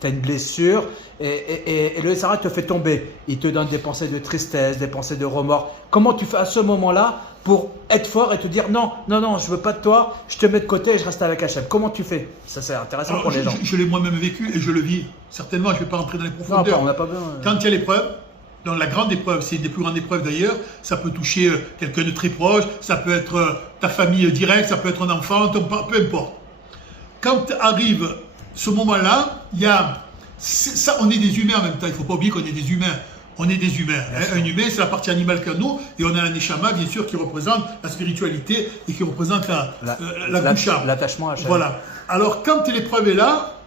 tu as une blessure et le SRA te fait tomber. Il te donne des pensées de tristesse, des pensées de remords. Comment tu fais à ce moment-là pour être fort et te dire non, je veux pas de toi, je te mets de côté et je reste avec Hachem? Comment tu fais? Ça, c'est intéressant. Alors, pour les gens. Je l'ai moi-même vécu et je le vis. Certainement, je ne vais pas rentrer dans les profondeurs. Non, on n'a pas besoin. Quand il y a l'épreuve, dans la grande épreuve, c'est une des plus grandes épreuves d'ailleurs, ça peut toucher quelqu'un de très proche, ça peut être ta famille directe, ça peut être un enfant, peu importe. Quand arrive ce moment-là, il y a ça, on est des humains en même temps, il ne faut pas oublier qu'on est des humains. On est des humains. Hein. Un humain, c'est la partie animale qu'à nous, et on a un neshama, bien sûr, qui représente la spiritualité et qui représente la doucha. L'attachement à Hachem. Voilà. Alors, quand l'épreuve est là,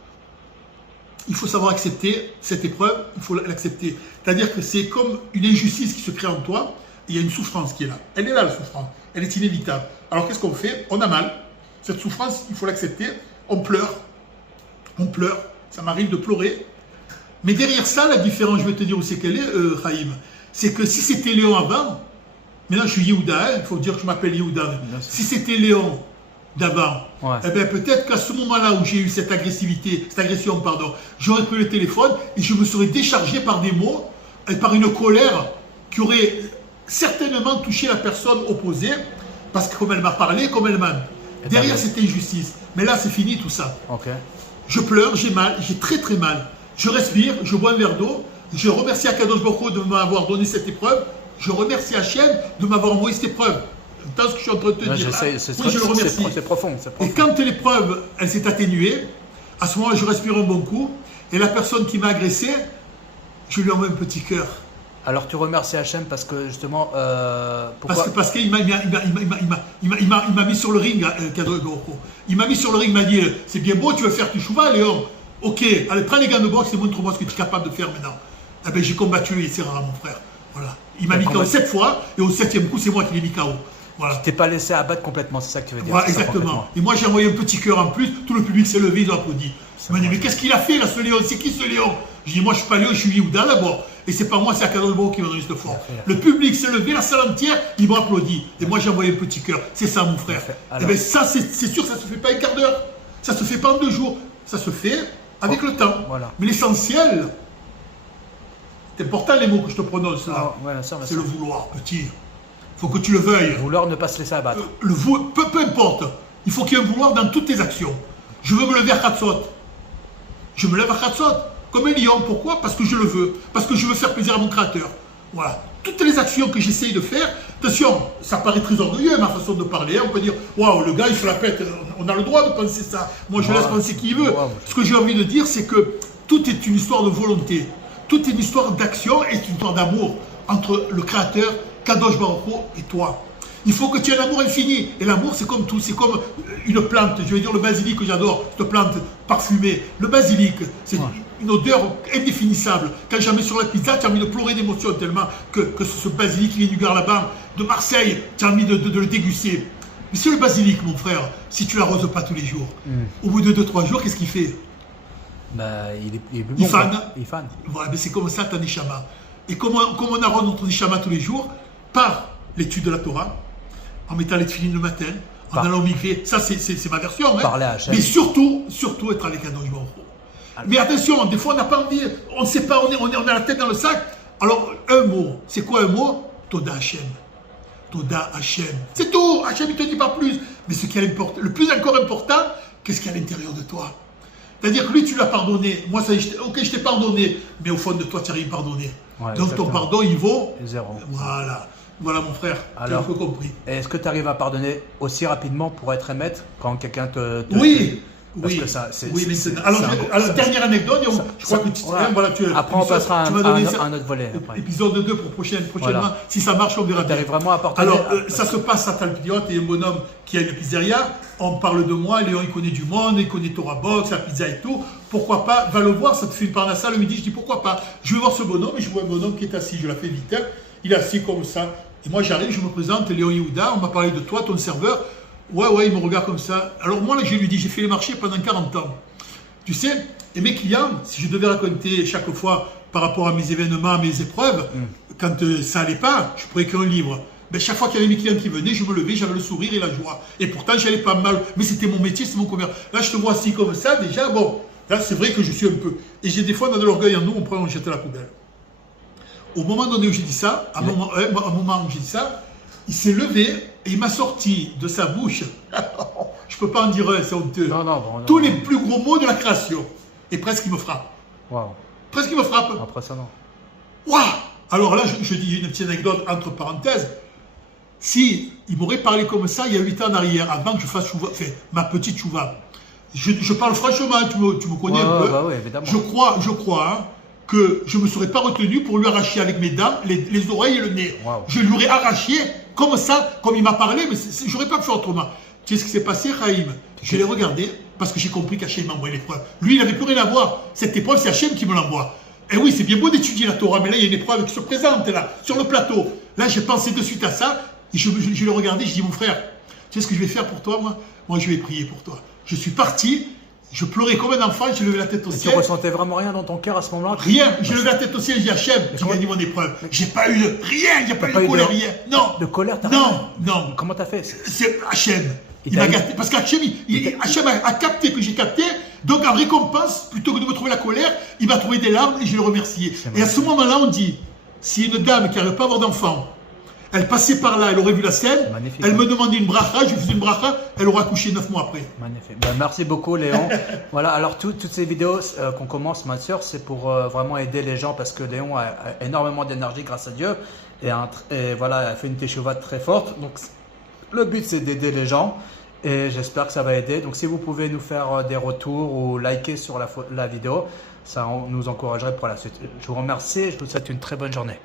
il faut savoir accepter cette épreuve, il faut l'accepter. C'est-à-dire que c'est comme une injustice qui se crée en toi, et il y a une souffrance qui est là. Elle est là, la souffrance. Elle est inévitable. Alors, qu'est-ce qu'on fait? On a mal. Cette souffrance, il faut l'accepter. On pleure. On pleure. Ça m'arrive de pleurer. Mais derrière ça, la différence, je vais te dire où c'est qu'elle est, Chaim. C'est que si c'était Léon avant, maintenant je suis Yehuda, il faut dire que je m'appelle Yehuda. Si c'était Léon d'avant, eh bien peut-être qu'à ce moment-là où j'ai eu cette agression, j'aurais pris le téléphone et je me serais déchargé par des mots et par une colère qui aurait certainement touché la personne opposée, parce que comme elle m'a parlé, comme elle m'a... Derrière, c'était injustice. Mais là, c'est fini tout ça. Je pleure, j'ai mal, j'ai très très mal. Je respire, je bois un verre d'eau, je remercie Akadosh Baruch Hu de m'avoir donné cette épreuve, je remercie Hachem de m'avoir envoyé cette épreuve. Entends ce que je suis en train de te dire. Oui, je le remercie. C'est profond. Et quand l'épreuve, elle s'est atténuée, à ce moment-là, je respire un bon coup, et la personne qui m'a agressé, je lui envoie un petit cœur. Alors tu remercies Hachem parce que justement... pourquoi? Parce qu'il m'a mis sur le ring, Akadosh Baruch Hu. Il m'a mis sur le ring, il m'a dit, c'est bien beau, tu veux faire Teshuvah, Léon. Ok, allez, prends les gants de boxe et montre-moi ce que tu es capable de faire maintenant. Eh bien, j'ai combattu les Serra, mon frère. Voilà. Il m'a mis KO 7 fois, et au 7e coup, c'est moi qui l'ai mis KO. Voilà. Tu t'es pas laissé abattre complètement, c'est ça que tu veux dire. Voilà, exactement. Et moi, j'ai envoyé un petit cœur en plus, tout le public s'est levé, ils ont applaudi. Il m'a dit, mais qu'est-ce qu'il a fait là, ce Léon? C'est qui ce Léon? J'ai dit, moi, je suis pas Léon, je suis Yehuda d'abord. Et c'est pas moi, c'est Akadosh Baruch Hu qui m'a donné cette force. Le public s'est levé, la salle entière, ils m'ont applaudi. Et moi, j'ai envoyé un petit cœur. C'est ça, mon frère. Et bien, ça, c'est sûr, ça se fait pas un quart d'heure. Ça se fait pas en 2 jours. Ça se fait avec le temps. Mais l'essentiel, c'est important les mots que je te prononce là. C'est le vouloir, petit. Il faut que tu le veuilles. Vouloir ne pas se laisser abattre. Peu importe. Il faut qu'il y ait un vouloir dans toutes tes actions. Je veux me lever à Khatsot. Je me lève à Khatsot. Comme un lion. Pourquoi? Parce que je le veux. Parce que je veux faire plaisir à mon créateur. Voilà. Toutes les actions que j'essaye de faire, attention, ça paraît très orgueilleux ma façon de parler. On peut dire, waouh, le gars il se la pète. On a le droit de penser ça. Moi je laisse penser qui il veut. Ce que j'ai envie de dire, c'est que tout est une histoire de volonté. Tout est une histoire d'action et une histoire d'amour entre le créateur, Kadosh Baruch Hu, et toi. Il faut que tu aies un amour infini. Et l'amour, c'est comme tout. C'est comme une plante. Je vais dire le basilic que j'adore, cette plante parfumée. Le basilic, c'est une odeur indéfinissable. Quand j'en mets sur la pizza, tu as envie de pleurer d'émotion tellement que ce basilic qui vient du Gard là-bas, de Marseille, tu as envie de le déguster. Mais c'est le basilic, mon frère, si tu ne l'arroses pas tous les jours. Au bout de 2-3 jours, qu'est-ce qu'il fait? Il fane. Voilà, mais c'est comme ça, ta neshama. Et comment on arrose notre neshama tous les jours? Par l'étude de la Torah, en mettant les tefilines le matin, en allant au mikvé. Ça, c'est ma version. Parler à Hachem. Mais surtout être avec Kadosh Baruch Hu. Mais attention, des fois on n'a pas envie, on ne sait pas, on a la tête dans le sac. Alors, un mot, c'est quoi un mot? Toda Hachem. Toda Hachem. C'est tout, Hachem ne te dit pas plus. Mais ce qui est important, le plus encore important, qu'est-ce qu'il y a à l'intérieur de toi? C'est-à-dire que lui, tu l'as pardonné. Moi, ça, ok, je t'ai pardonné. Mais au fond de toi, tu n'as rien pardonné. Donc ton pardon, il vaut 0. Voilà mon frère, tu as un peu compris. Est-ce que tu arrives à pardonner aussi rapidement pour être émettre quand quelqu'un te... Oui. Parce que ça, c'est... Alors, dernière anecdote, je crois que tu... Voilà, après, on passera à un autre volet. Épisode 2 pour prochainement. Si ça marche, on verra bien. Vraiment à pardonner. Alors, ça se passe à Talpiot, et un bonhomme qui a une pizzeria. On parle de moi, Léon, il connaît du monde, il connaît Torah Box, la pizza et tout. Pourquoi pas? Va le voir, ça te fait une parnassa le midi. Je dis pourquoi pas? Je vais voir ce bonhomme, et je vois un bonhomme qui est assis. Je la fais vite. Il est assis comme ça. Et moi, j'arrive, je me présente, Léon Yehuda, on m'a parlé de toi, ton serveur. Ouais, il me regarde comme ça. Alors moi, là, je lui dis, j'ai fait les marchés pendant 40 ans. Tu sais, et mes clients, si je devais raconter chaque fois par rapport à mes événements, à mes épreuves, quand ça n'allait pas, je pourrais écrire un livre. Mais chaque fois qu'il y avait mes clients qui venaient, je me levais, j'avais le sourire et la joie. Et pourtant, j'allais pas mal. Mais c'était mon métier, c'est mon commerce. Là, je te vois assis comme ça, déjà, bon, Là, c'est vrai que je suis un peu. Et j'ai des fois, on a de l'orgueil en nous, on prend, on jette à la poubelle. Au moment donné où j'ai dit ça, à un moment où j'ai dit ça, il s'est levé et il m'a sorti de sa bouche, je ne peux pas en dire un, c'est honteux, tous les plus gros mots de la création. Et presque il me frappe. Waouh. Presque il me frappe. Impressionnant. Waouh. Alors là, je dis une petite anecdote entre parenthèses. Si il m'aurait parlé comme ça il y a 8 ans en arrière, avant que je fasse chouva, enfin, ma petite chouva, je parle franchement, tu me connais un peu. Bah ouais, évidemment. Je crois hein, que je ne me serais pas retenu pour lui arracher avec mes dents les oreilles et le nez. Wow. Je lui aurais arraché comme ça, comme il m'a parlé, mais je n'aurais pas fait autrement. Tu sais ce qui s'est passé, Raïm? Je l'ai regardé parce que j'ai compris qu'Hachem m'a envoyé l'épreuve. Lui, il n'avait plus rien à voir. Cette épreuve, c'est Hachem qui me l'envoie. Et oui, c'est bien beau d'étudier la Torah, mais là, il y a une épreuve qui se présente là, sur le plateau. Là, j'ai pensé de suite à ça. Et je l'ai regardé, je dis, mon frère, tu sais ce que je vais faire pour toi, moi? Moi, je vais prier pour toi. Je suis parti, je pleurais comme un enfant, j'ai levé la tête au ciel. Tu ressentais vraiment rien dans ton cœur à ce moment-là? Rien, j'ai levé la tête au ciel, j'ai dit, Hachem, tu gagnes mon épreuve. J'ai pas eu de rien, il n'y a pas eu de colère, rien. Non. De colère, t'as rien? Non. Non. Comment t'as fait? C'est Hachem. Il m'a gâté. Parce qu'Hachem a capté que j'ai capté. Donc, en récompense, plutôt que de me trouver la colère, il m'a trouvé des larmes et je le remerciais. Et à ce moment-là, on dit, si une dame qui n'arrive pas à avoir d'enfant, elle passait par là, elle aurait vu la scène, elle me demandait une bracha, je lui faisais une bracha, elle aurait accouché 9 mois après. Magnifique. Ben, merci beaucoup, Léon. Voilà, alors toutes ces vidéos qu'on commence, ma soeur, c'est pour vraiment aider les gens parce que Léon a énormément d'énergie grâce à Dieu et voilà, elle fait une teshuva très forte. Donc, le but, c'est d'aider les gens et j'espère que ça va aider. Donc, si vous pouvez nous faire des retours ou liker sur la vidéo, ça nous encouragerait pour la suite. Je vous remercie et je vous souhaite une très bonne journée.